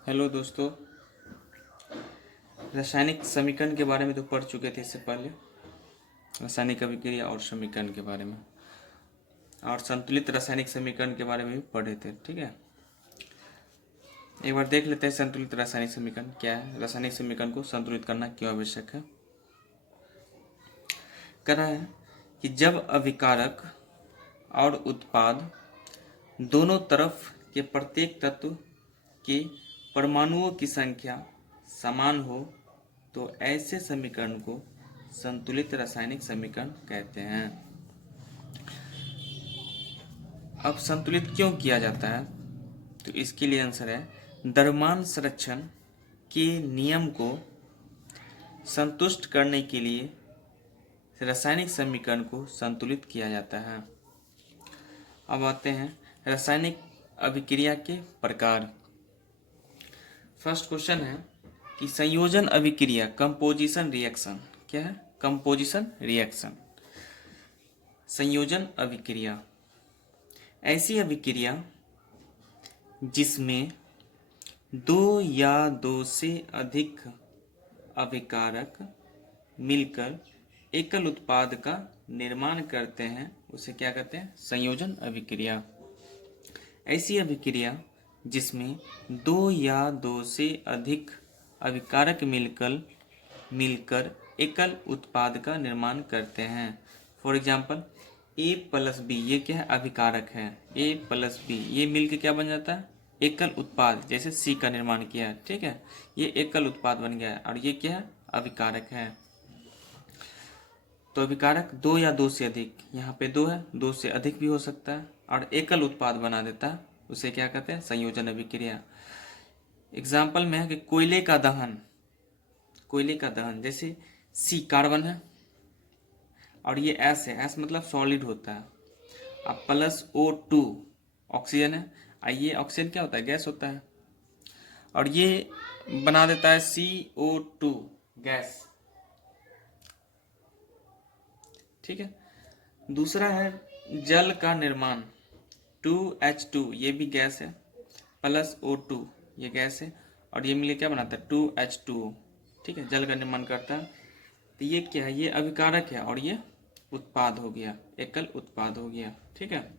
Hello दोस्तों। रासायनिक समीकरण के बारे में तो पढ़ चुके थे इससे पहले, रासायनिक अभिक्रिया और समीकरण के बारे में, और संतुलित रासायनिक समीकरण के बारे में भी पढ़े थे। ठीक है, एक बार देख लेते हैं संतुलित रासायनिक समीकरण क्या है, रासायनिक समीकरण को संतुलित करना क्यों आवश्यक है। कह रहा है कि जब अभिकारक और उत्पाद दोनों तरफ के प्रत्येक तत्व के परमाणुओं की संख्या समान हो तो ऐसे समीकरण को संतुलित रासायनिक समीकरण कहते हैं। अब संतुलित क्यों किया जाता है, तो इसके लिए आंसर है द्रव्यमान संरक्षण के नियम को संतुष्ट करने के लिए रासायनिक समीकरण को संतुलित किया जाता है। अब आते हैं रासायनिक अभिक्रिया के प्रकार। फर्स्ट क्वेश्चन है कि संयोजन अभिक्रिया कंपोजिशन रिएक्शन क्या है। कंपोजिशन रिएक्शन, संयोजन अभिक्रिया ऐसी अभिक्रिया जिसमें दो या दो से अधिक अभिकारक मिलकर एकल उत्पाद का निर्माण करते हैं, उसे क्या कहते हैं, संयोजन अभिक्रिया। ऐसी अभिक्रिया जिसमें दो या दो से अधिक अभिकारक मिलकर एकल उत्पाद का निर्माण करते हैं। For example A plus B, ये क्या है, अभिकारक है। ए प्लस बी ये मिलकर क्या बन जाता है, एकल उत्पाद। जैसे सी का निर्माण किया है, ठीक है, ये एकल उत्पाद बन गया है, और ये क्या है, अभिकारक है। तो अभिकारक दो या दो से अधिक, यहाँ पे दो है, दो से अधिक भी हो सकता है, और एकल उत्पाद बना देता है, उसे क्या कहते हैं, संयोजन अभिक्रिया। एग्जाम्पल में है कि कोयले का दहन, जैसे सी कार्बन है और ये एस है, एस मतलब सॉलिड होता है, अब प्लस O2 ऑक्सीजन है, ये ऑक्सीजन क्या होता है, गैस होता है, और ये बना देता है CO2 गैस। ठीक है, दूसरा है जल का निर्माण, 2H2 ये भी गैस है, प्लस O2 ये गैस है, और ये मिलकर क्या बनाता है, 2H2O। ठीक है, जल का निर्माण करता है। तो ये क्या है, ये अभिकारक है, और ये उत्पाद हो गया, एकल उत्पाद हो गया। ठीक है,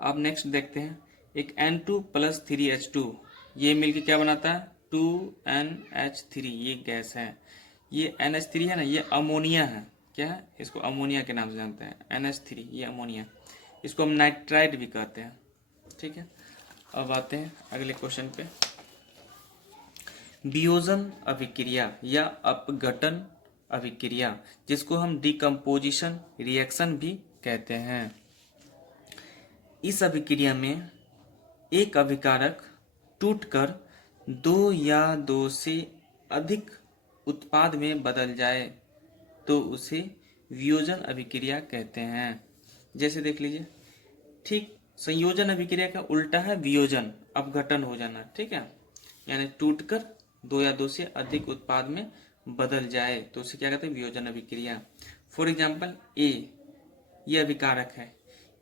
अब नेक्स्ट देखते हैं एक N2 प्लस 3H2 ये मिलकर क्या बनाता है, 2NH3 ये गैस है। ये NH3 है ना, ये अमोनिया है, क्या है, इसको अमोनिया के नाम से जानते हैं, NH3 ये अमोनिया, इसको हम नाइट्राइट भी कहते हैं। ठीक है, अब आते हैं अगले क्वेश्चन पे। वियोजन अभिक्रिया या अपघटन अभिक्रिया, जिसको हम डिकम्पोजिशन रिएक्शन भी कहते हैं। इस अभिक्रिया में एक अभिकारक टूटकर दो या दो से अधिक उत्पाद में बदल जाए तो उसे वियोजन अभिक्रिया कहते हैं। जैसे देख लीजिए, ठीक, संयोजन अभिक्रिया का उल्टा है वियोजन, अपघटन हो जाना। ठीक है, यानी टूटकर दो या दो से अधिक उत्पाद में बदल जाए तो उसे क्या कहते हैं, वियोजन अभिक्रिया। फॉर एग्जाम्पल ए ये अभिकारक है,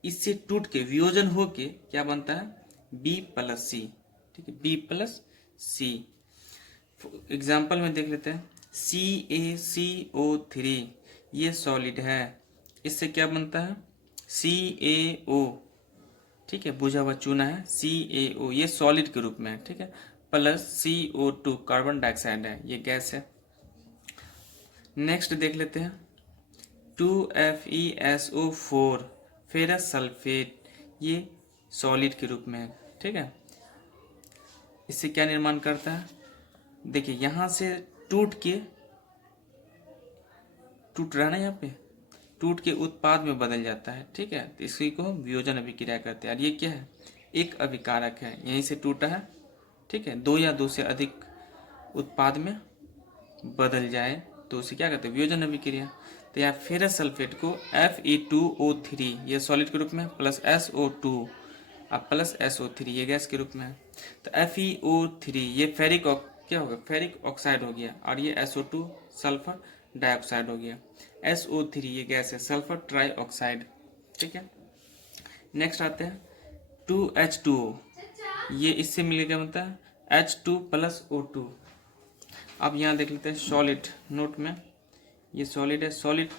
इससे टूट के वियोजन होके क्या बनता है, बी प्लस सी। ठीक है, बी प्लस सी। एग्जाम्पल में देख लेते हैं CaCO3 ये सॉलिड है, इससे क्या बनता है, CaO। ठीक है, बुझा हुआ चूना है, CaO ये सॉलिड के रूप में है। ठीक है, प्लस CO2 कार्बन डाइऑक्साइड है, ये गैस है। नेक्स्ट देख लेते हैं 2FeSO4 फेरस सल्फेट ये सॉलिड के रूप में है। ठीक है, इससे क्या निर्माण करता है, देखिए यहाँ से टूट रहा ना, यहाँ पे टूट के उत्पाद में बदल जाता है। ठीक है, तो इसी को हम वियोजन अभिक्रिया करते हैं। और ये क्या है, एक अभिकारक है, यहीं से टूटा है। ठीक है, दो या दो से अधिक उत्पाद में बदल जाए तो उसे क्या कहते हैं, वियोजन अभिक्रिया। तो यहाँ फेरस सल्फेट को Fe2O3 ये सॉलिड के रूप में, प्लस SO2 अब प्लस SO3 ये गैस के रूप में है। तो FeO3 ये क्या होगा, फेरिक ऑक्साइड हो गया, और ये SO2 सल्फर डाइऑक्साइड हो गया। SO3 ये गैस है, सल्फर ट्राई ऑक्साइड। ठीक है, नेक्स्ट आते हैं 2H2O ये इससे मिलकर क्या बनता है, H2 प्लस O2। अब यहाँ देख लेते हैं सॉलिड नोट में, ये सॉलिड है, सॉलिड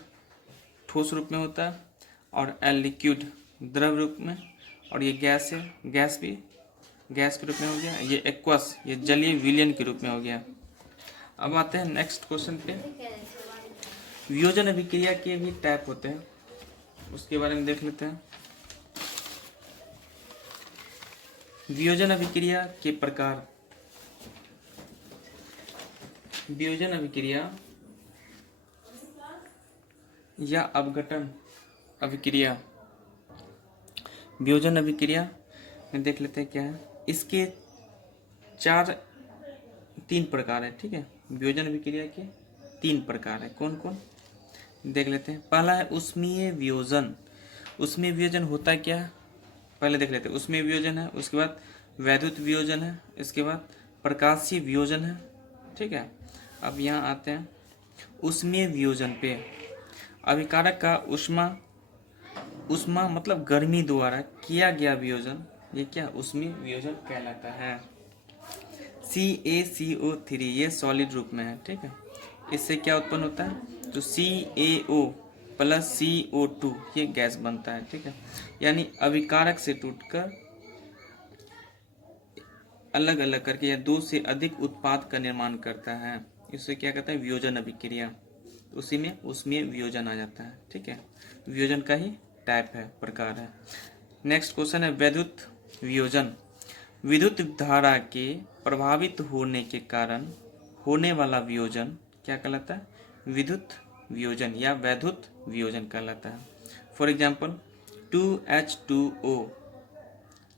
ठोस रूप में होता है, और लिक्विड द्रव रूप में, और ये गैस है, गैस भी गैस के रूप में हो गया, ये एक्वस ये जलीय विलयन के रूप में हो गया। अब आते हैं नेक्स्ट क्वेश्चन पे। वियोजन अभिक्रिया के भी टाइप होते हैं, उसके बारे में देख लेते हैं। वियोजन अभिक्रिया के प्रकार। वियोजन अभिक्रिया या अपघटन अभिक्रिया। वियोजन अभिक्रिया में देख लेते हैं क्या है। इसके तीन प्रकार है, ठीक है। वियोजन अभिक्रिया के 3 प्रकार है, कौन कौन देख लेते हैं। पहला है उष्मीय वियोजन। उष्मीय वियोजन होता है क्या है, पहले देख लेते हैं। उष्मीय वियोजन है, उसके बाद वैद्युत वियोजन है, इसके बाद प्रकाशीय वियोजन है, ठीक है। अब यहाँ आते हैं उष्मीय वियोजन पे। अभिकारक का उष्मा मतलब गर्मी द्वारा किया गया वियोजन, ये क्या उष्मीय वियोजन कहलाता है। CaCO3 ये सॉलिड रूप में है, ठीक है। इससे क्या उत्पन्न होता है, तो CaO प्लस CO2 ये गैस बनता है, ठीक है। यानी अभिकारक से टूटकर अलग अलग करके या 2 से अधिक उत्पाद का निर्माण करता है, इसे क्या कहते हैं, वियोजन अभिक्रिया। उसी में उष्मीय वियोजन आ जाता है, ठीक है। वियोजन का ही टाइप है, प्रकार है। नेक्स्ट क्वेश्चन है वैद्युत वियोजन। विद्युत धारा के प्रभावित होने के कारण होने वाला वियोजन क्या कहलाता है, विद्युत वियोजन या वैद्युत वियोजन कहलाता है। फॉर एग्जाम्पल 2H2O,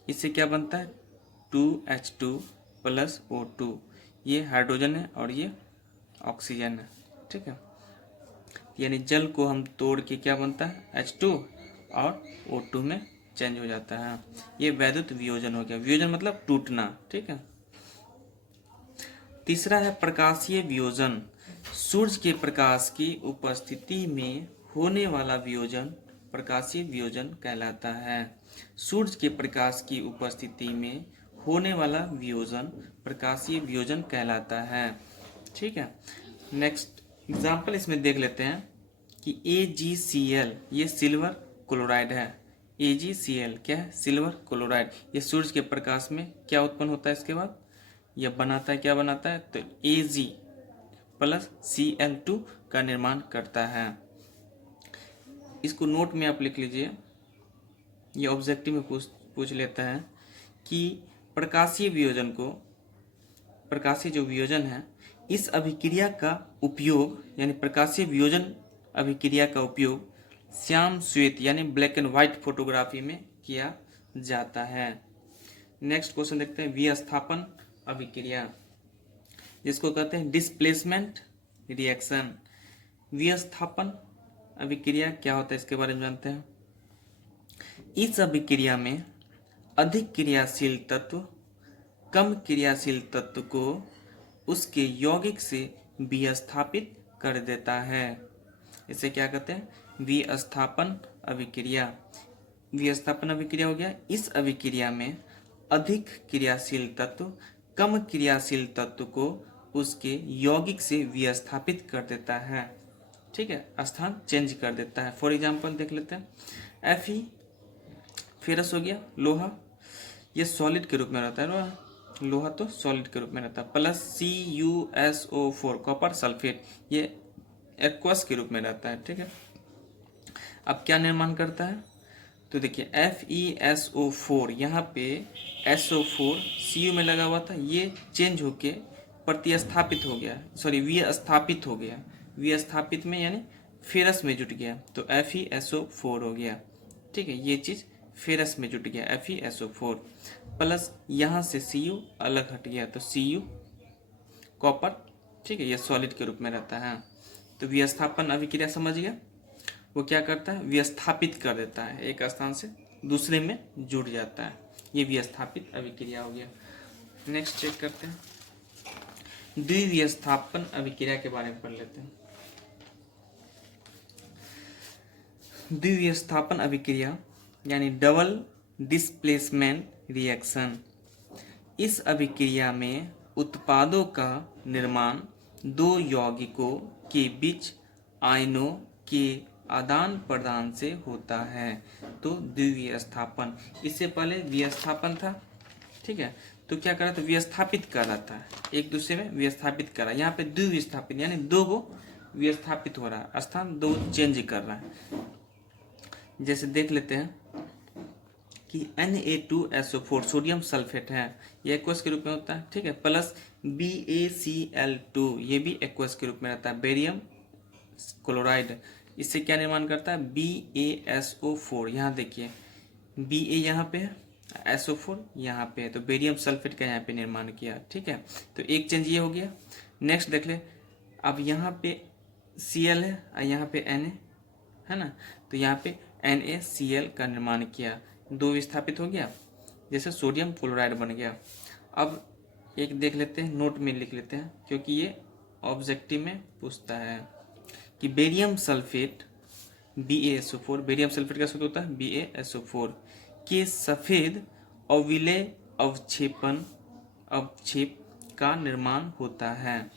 इससे क्या बनता है 2H2 प्लस O2, ये हाइड्रोजन है और ये ऑक्सीजन है, ठीक है। यानी जल को हम तोड़ के क्या बनता है H2 और O2 में चेंज हो जाता है, ये वैद्युत वियोजन हो गया। वियोजन मतलब टूटना, ठीक है। तीसरा है प्रकाशीय वियोजन। सूर्य के प्रकाश की उपस्थिति में होने वाला वियोजन प्रकाशीय वियोजन कहलाता है। सूर्य के प्रकाश की उपस्थिति में होने वाला वियोजन प्रकाशीय वियोजन कहलाता है, ठीक है। नेक्स्ट एग्जाम्पल इसमें देख लेते हैं कि AgCl ये सिल्वर क्लोराइड है। AgCl क्या है, सिल्वर क्लोराइड। ये सूर्य के प्रकाश में क्या उत्पन्न होता है, इसके बाद यह बनाता है, क्या बनाता है, तो Ag प्लस Cl2 का निर्माण करता है। इसको नोट में आप लिख लीजिए, ये ऑब्जेक्टिव में पूछ लेता है कि प्रकाशीय वियोजन को, प्रकाशीय जो वियोजन है, इस अभिक्रिया का उपयोग यानी प्रकाशीय वियोजन अभिक्रिया का उपयोग श्याम श्वेत यानी ब्लैक एंड व्हाइट फोटोग्राफी में किया जाता है। नेक्स्ट क्वेश्चन देखते हैं विस्थापन अभिक्रिया, जिसको कहते हैं डिस्प्लेसमेंट रिएक्शन। विस्थापन अभिक्रिया क्या होता है, इसके बारे में जानते हैं। इस अभिक्रिया में अधिक क्रियाशील तत्व कम क्रियाशील तत्व को उसके यौगिक से विस्थापित कर देता है। इसे क्या कहते हैं, विस्थापन अभिक्रिया। विस्थापन अभिक्रिया हो गया, इस अभिक्रिया में अधिक क्रियाशील तत्व कम क्रियाशील तत्व को उसके यौगिक से विस्थापित कर देता है, ठीक है, स्थान चेंज कर देता है। फॉर एग्जाम्पल देख लेते हैं Fe फेरस हो गया, लोहा ये सॉलिड के रूप में रहता है, लोहा तो सॉलिड के रूप में रहता है, प्लस CuSO4 कॉपर सल्फेट ये एक्वस के रूप में रहता है, ठीक है। अब क्या निर्माण करता है, तो देखिए FeSO4 यहाँ पे SO4 Cu में लगा हुआ था, ये चेंज होके प्रतिस्थापित हो गया, सॉरी विस्थापित हो गया। विस्थापित में यानी फेरस में जुट गया, तो FeSO4 हो गया, ठीक है। ये चीज फेरस में जुट गया FeSO4 प्लस यहाँ से Cu अलग हट गया, तो Cu कॉपर, ठीक है, ये सॉलिड के रूप में रहता है। तो विस्थापन अभिक्रिया समझ गया, वो क्या करता है, विस्थापित कर देता है, एक स्थान से दूसरे में जुड़ जाता है, ये विस्थापित अभिक्रिया हो गया। नेक्स्ट चेक करते हैं द्विविस्थापन अभिक्रिया के बारे में पढ़ लेते हैं। द्विविस्थापन अभिक्रिया यानी डबल डिस्प्लेसमेंट रिएक्शन। इस अभिक्रिया में उत्पादों का निर्माण दो यौगिकों के बीच आयनों के आदान प्रदान से होता है। तो द्विविस्थापन, इससे पहले विस्थापन था, ठीक है, तो क्या करा तो विस्थापित कर रहा था, एक दूसरे में विस्थापित करा। यहाँ पे द्विविस्थापित यानी दो को विस्थापित हो रहा है, स्थान दो चेंज कर रहा है। जैसे देख लेते हैं कि Na2SO4 सोडियम सल्फेट है, ये एक्वस के रूप में होता है, ठीक है, प्लस BaCl2 ये भी एक्वस के रूप में रहता है। बेरियम क्लोराइड इससे क्या निर्माण करता है, BaSO4, यहाँ देखिए Ba यहाँ पे है, SO4 यहाँ पे है, तो बेरियम सल्फेट का यहाँ पे निर्माण किया, ठीक है। तो एक चेंज ये हो गया। नेक्स्ट देख ले, अब यहाँ पे Cl है और यहाँ पे Na है ना, तो यहाँ पे NaCl का निर्माण किया, दो विस्थापित हो गया, जैसे सोडियम क्लोराइड बन गया। अब एक देख लेते हैं, नोट में लिख लेते हैं क्योंकि ये ऑब्जेक्टिव में पूछता है कि barium sulphate BaSO4, barium sulphate का सूत्र होता है BaSO4 के सफेद अविलेय अवक्षेप का निर्माण होता है।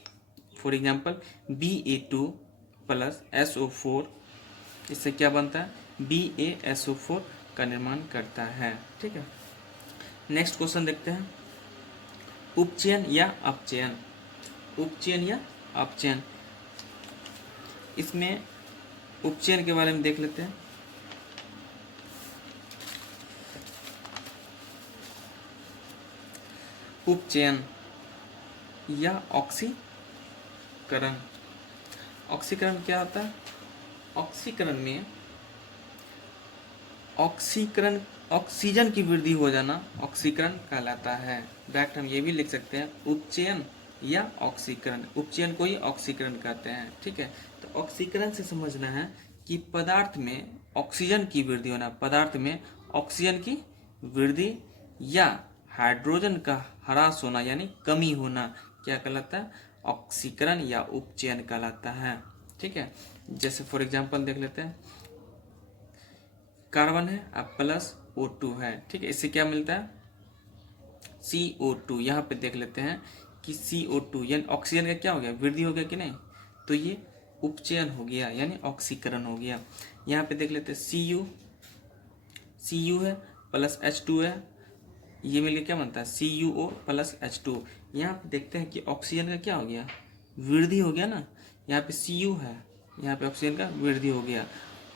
For example Ba2 plus SO4, इससे क्या बनता है, BaSO4 का निर्माण करता है, ठीक है। नेक्स्ट क्वेश्चन देखते हैं, उपचयन या अपचयन, उपचयन या अपचयन। इसमें उपचयन के बारे में देख लेते हैं। उपचयन या ऑक्सीकरण, ऑक्सीकरण क्या होता है, ऑक्सीकरण में ऑक्सीजन की वृद्धि हो जाना ऑक्सीकरण कहलाता है। डायरेक्ट हम ये भी लिख सकते हैं उपचयन या ऑक्सीकरण, उपचयन को ही ऑक्सीकरण कहते हैं, ठीक है। तो ऑक्सीकरण से समझना है कि पदार्थ में ऑक्सीजन की वृद्धि होना, पदार्थ में ऑक्सीजन की वृद्धि या हाइड्रोजन का ह्रास होना यानी कमी होना क्या कहलाता है, ऑक्सीकरण या उपचयन कहलाता है, ठीक है। जैसे फॉर एग्जांपल देख लेते हैं, कार्बन है अब प्लस O2 है, ठीक है, इससे क्या मिलता है, CO2। यहाँ पे देख लेते हैं कि CO2 यानी ऑक्सीजन का क्या हो गया, वृद्धि हो गया कि नहीं, तो ये उपचयन हो गया यानी ऑक्सीकरण हो गया। यहाँ पे देख लेते हैं Cu है प्लस H2 है, ये मिलकर क्या बनता है CuO प्लस H2। यहाँ पे देखते हैं कि ऑक्सीजन का क्या हो गया, वृद्धि हो गया ना, यहाँ पे Cu है, यहाँ पे ऑक्सीजन का वृद्धि हो गया,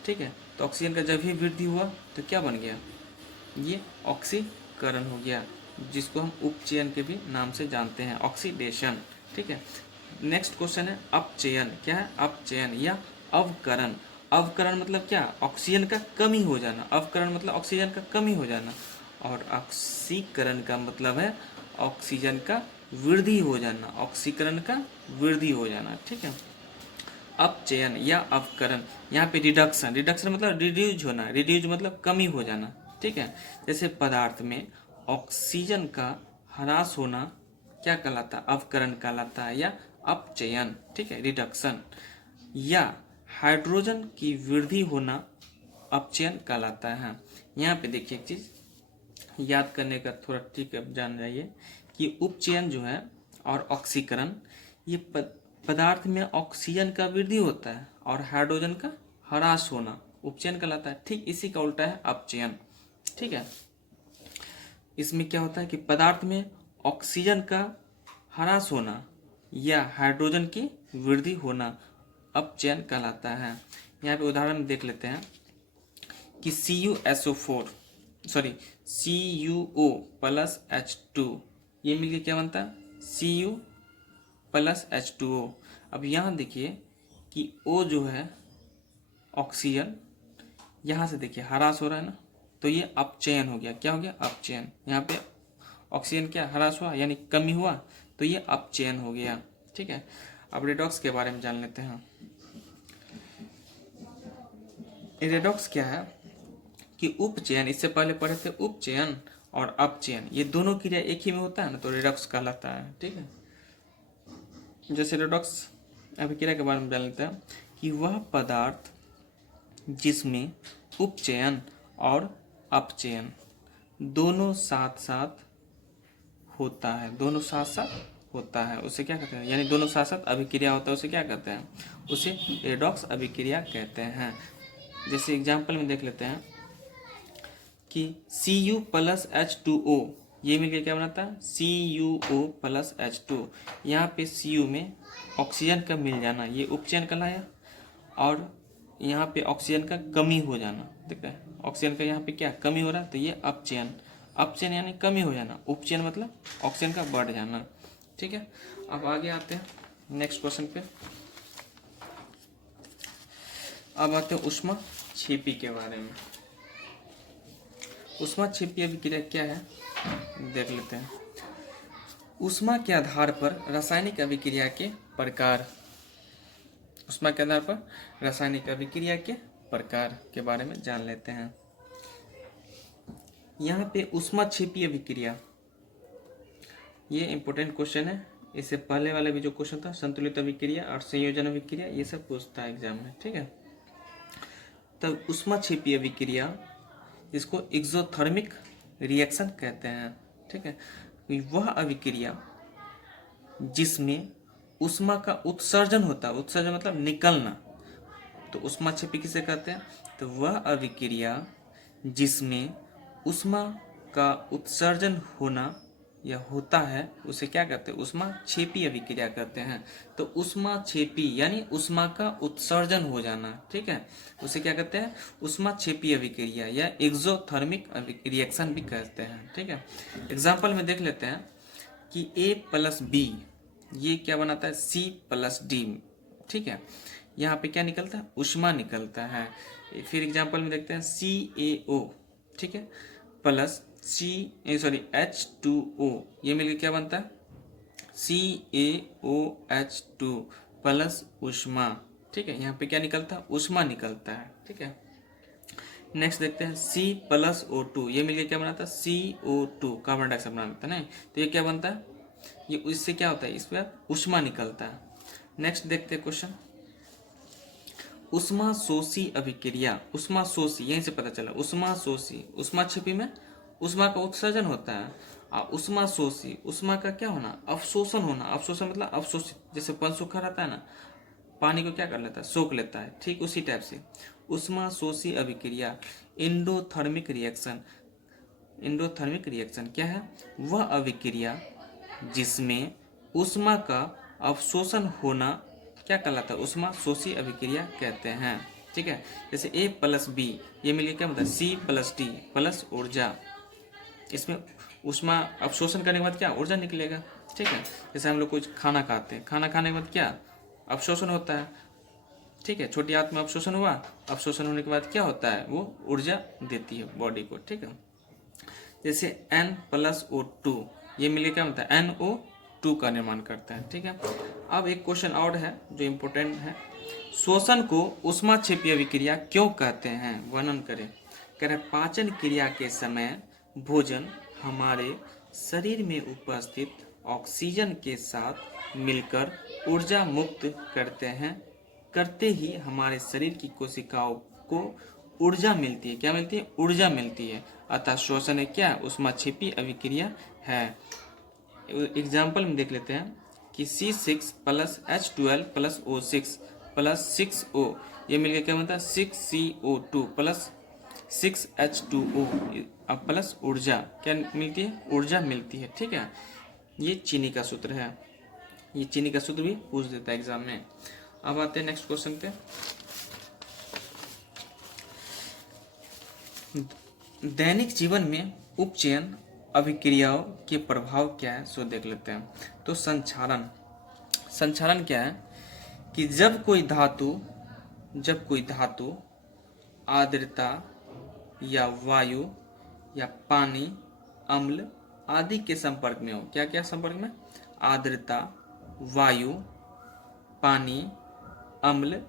ठीक है। तो ऑक्सीजन का जब भी वृद्धि हुआ तो क्या बन गया, ये ऑक्सीकरण हो गया, जिसको हम उपचयन के भी नाम से जानते हैं, ऑक्सीडेशन, ठीक है। नेक्स्ट क्वेश्चन है अपचयन, क्या है अपचयन या अवकरण। अवकरण मतलब क्या, ऑक्सीजन का कमी हो जाना, अवकरण मतलब ऑक्सीजन का कमी हो जाना, और ऑक्सीकरण का मतलब है ऑक्सीजन का वृद्धि हो जाना, ऑक्सीकरण का वृद्धि हो जाना, ठीक है। अपचयन या अवकरण, यहाँ पे रिडक्शन, रिडक्शन मतलब रिड्यूज होना, रिड्यूज मतलब कमी हो जाना, ठीक है। जैसे पदार्थ में ऑक्सीजन का ह्रास होना क्या कहलाता है, अवकरण कहलाता है या अपचयन, ठीक है, रिडक्शन। या हाइड्रोजन की वृद्धि होना अपचयन कहलाता है। यहाँ पे देखिए एक चीज याद करने का थोड़ा ठीक है, जान जाइए कि उपचयन जो है और ऑक्सीकरण, ये पदार्थ में ऑक्सीजन का वृद्धि होता है और हाइड्रोजन का ह्रास होना उपचयन कहलाता है, ठीक इसी का उल्टा है अपचयन, ठीक है। इसमें क्या होता है कि पदार्थ में ऑक्सीजन का ह्रास होना या हाइड्रोजन की वृद्धि होना अपचयन कहलाता है। यहाँ पे उदाहरण देख लेते हैं कि CuO प्लस H2 ये मिलके क्या बनता है, Cu प्लस H2O। अब यहाँ देखिए कि O जो है ऑक्सीजन, यहाँ से देखिए ह्रास हो रहा है ना, तो ये अपचयन हो गया, क्या हो गया अपचयन। यहाँ पे ऑक्सीजन क्या ह्रास हुआ यानी कमी हुआ, तो ये अपचयन हो गया, ठीक है। अब रेडॉक्स के बारे में जान लेते हैं। रेडॉक्स क्या है कि उपचयन, इससे पहले पढ़े थे उपचयन और अपचयन, ये दोनों क्रिया एक ही में होता है ना, तो रेडॉक्स कहलाता है, ठीक है। जैसे रेडॉक्स अभिक्रिया के बारे में जान लेते हैं कि वह पदार्थ जिसमें उपचयन और अपचयन दोनों साथ साथ होता है, दोनों साथ साथ होता है, उसे क्या कहते हैं, यानी दोनों साथ साथ अभिक्रिया होता है, उसे क्या कहते हैं, उसे रेडॉक्स अभिक्रिया कहते हैं। जैसे एग्जाम्पल में देख लेते हैं कि Cu प्लस H2O, ये मिलकर क्या बनाता है, CuO प्लस H2। यहाँ पे Cu में ऑक्सीजन का मिल जाना, ये उपचयन कहलाया, और यहाँ पे ऑक्सीजन का कमी हो जाना, ठीक है, ऑक्सीजन का यहाँ पे क्या कमी हो रहा है, तो ये अपचयन, अपचयन यानी कमी हो जाना, उपचयन मतलब ऑक्सीजन का बढ़ जाना, ठीक है। अब आगे आते हैं नेक्स्ट क्वेश्चन पे। अब आते हैं ऊष्मा क्षेपी के बारे में। ऊष्मा क्षेपी अभिक्रिया क्या है देख लेते हैं। ऊष्मा के आधार पर रासायनिक अभिक्रिया के प्रकार, ऊष्मा के आधार पर रासायनिक अभिक्रिया के प्रकार के बारे में जान लेते हैं। यहाँ पे ऊष्मा क्षेपी अभिक्रिया, ये इंपॉर्टेंट क्वेश्चन है, इससे पहले वाले भी जो क्वेश्चन था संतुलित अभिक्रिया और संयोजन अभिक्रिया, ये सब पूछता है एग्जाम में, ठीक है। तब ऊष्मा क्षेपी अभिक्रिया, इसको एक्सोथर्मिक रिएक्शन कहते हैं, ठीक है। वह अभिक्रिया जिसमें ऊष्मा का उत्सर्जन होता है, उत्सर्जन मतलब निकलना, तो ऊष्मा क्षेपी किसे कहते हैं, तो वह अभिक्रिया जिसमें ऊष्मा का उत्सर्जन होना या होता है, उसे क्या कहते हैं, ऊष्मा क्षेपी अभिक्रिया कहते हैं। तो ऊष्मा क्षेपी यानी ऊष्मा का उत्सर्जन हो जाना, ठीक है, उसे क्या कहते हैं, ऊष्मा क्षेपी अभिक्रिया या एक्सोथर्मिक रिएक्शन भी कहते हैं, ठीक है। एग्जाम्पल में देख लेते हैं कि A प्लस बी, ये क्या बनाता है, C प्लस डी, ठीक है, यहाँ पे क्या निकलता है, ऊष्मा निकलता है। फिर एग्जाम्पल में देखते हैं CaO, ठीक है, प्लस H2O, ये मिलकर क्या बनता है, CaOH2 प्लस ऊष्मा, ठीक है, यहाँ पे क्या निकलता है, ऊष्मा निकलता है, ठीक है। नेक्स्ट देखते हैं C प्लस O2, ये मिलकर क्या बनाता है, CO2, कार्बन डाइऑक्साइड बनाता है ना, तो ये क्या बनता है, ये इससे क्या होता है, इस पर ऊष्मा निकलता है। नेक्स्ट देखते हैं क्वेश्चन, ऊष्मा शोषी अभिक्रिया, ऊष्मा शोषी यहीं से पता चला, ऊष्मा शोषी, ऊष्मा क्षेपी में ऊष्मा का उत्सर्जन होता है, और ऊष्मा शोषी, ऊष्मा का क्या होना, अवशोषण होना, अवशोषण मतलब अवशोषित, जैसे पन सूखा रहता है ना, पानी को क्या कर लेता है, सोख लेता है, ठीक उसी टाइप से ऊष्मा शोषी अभिक्रिया एंडोथर्मिक रिएक्शन, एंडोथर्मिक रिएक्शन क्या है, वह अभिक्रिया जिसमें ऊष्मा का अवशोषण होना क्या कहलाता है, ऊष्मा शोषी अभिक्रिया कहते हैं, ठीक है। जैसे A प्लस बी, ये मिलकर क्या होता है, C प्लस डी प्लस ऊर्जा, इसमें ऊष्मा अवशोषण करने के बाद क्या ऊर्जा निकलेगा, ठीक है। जैसे हम लोग कुछ खाना खाते हैं, खाना खाने के बाद क्या अवशोषण होता है, ठीक है, छोटी आंत में अवशोषण हुआ, अवशोषण होने के बाद क्या होता है, वो ऊर्जा देती है बॉडी को, ठीक है। जैसे N प्लस O2, ये मिलकर क्या होता है, NO2 का निर्माण करता है, ठीक है। अब एक क्वेश्चन और है जो इम्पोर्टेंट है, श्वसन को ऊष्मा क्षेपी अभिक्रिया क्यों कहते हैं, वर्णन करें। कह रहे पाचन क्रिया के समय भोजन हमारे शरीर में उपस्थित ऑक्सीजन के साथ मिलकर ऊर्जा मुक्त करते हैं, करते ही हमारे शरीर की कोशिकाओं को ऊर्जा मिलती है, क्या मिलती है, ऊर्जा मिलती है, अतः श्वसन क्या ऊष्मा क्षेपी अभिक्रिया है। एग्जाम्पल में देख लेते हैं कि C6 plus H12 plus O6 plus 6O, ये मिलकर क्या बनता है, 6CO2 प्लस 6H2O, अब प्लस ऊर्जा क्या मिलती है, ऊर्जा मिलती है, ठीक है। ये चीनी का सूत्र है, ये चीनी का सूत्र भी पूछ देता है एग्जाम में। अब आते हैं नेक्स्ट क्वेश्चन पे, दैनिक जीवन में उपचयन अभिक्रियाओं के प्रभाव क्या है सो देख लेते हैं। तो संक्षारण, संक्षारण क्या है कि जब कोई धातु आर्द्रता या वायु या पानी अम्ल आदि के संपर्क में हो, क्या क्या संपर्क में, आर्द्रता, वायु, पानी, अम्ल,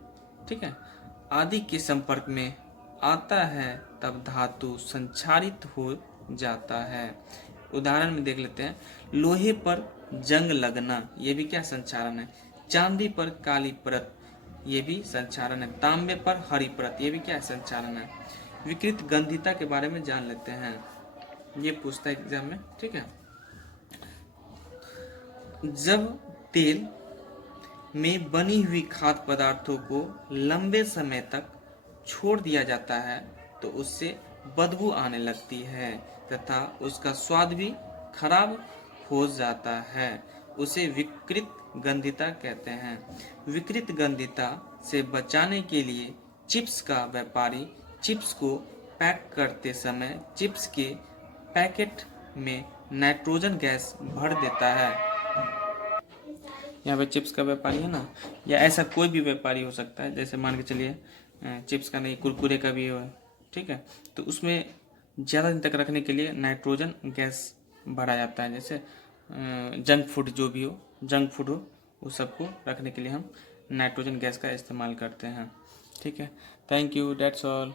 ठीक है, आदि के संपर्क में आता है, तब धातु संक्षारित हो जाता है। उदाहरण में देख लेते हैं, लोहे पर जंग लगना, ये भी क्या संक्षारण है, चांदी पर काली परत, ये भी संक्षारण है, तांबे पर हरी परत, ये भी क्या संक्षारण है। विकृत गंधिता के बारे में जान लेते हैं, ये पूछता है एग्जाम में, ठीक है। जब तेल में बनी हुई खाद्य पदार्थों को लंबे समय तक छोड़ दिया जाता है तो उससे बदबू आने लगती है तथा उसका स्वाद भी खराब हो जाता है। उसे विकृत गंधिता कहते हैं। विकृत गंधिता से बचाने के लिए चिप्स का व्यापारी चिप्स को पैक करते समय चिप्स के पैकेट में नाइट्रोजन गैस भर देता है। यहाँ पे चिप्स का व्यापारी है ना, या ऐसा कोई भी व्यापारी हो सकता है, जैसे मान के चलिए चिप्स का नहीं कुरकुरे का भी हो, ठीक है, तो उसमें ज़्यादा दिन तक रखने के लिए नाइट्रोजन गैस भरा जाता है। जैसे जंक फूड जो भी हो, जंक फूड हो, उस सबको रखने के लिए हम नाइट्रोजन गैस का इस्तेमाल करते हैं। ठीक है, थैंक यू, दैट्स ऑल।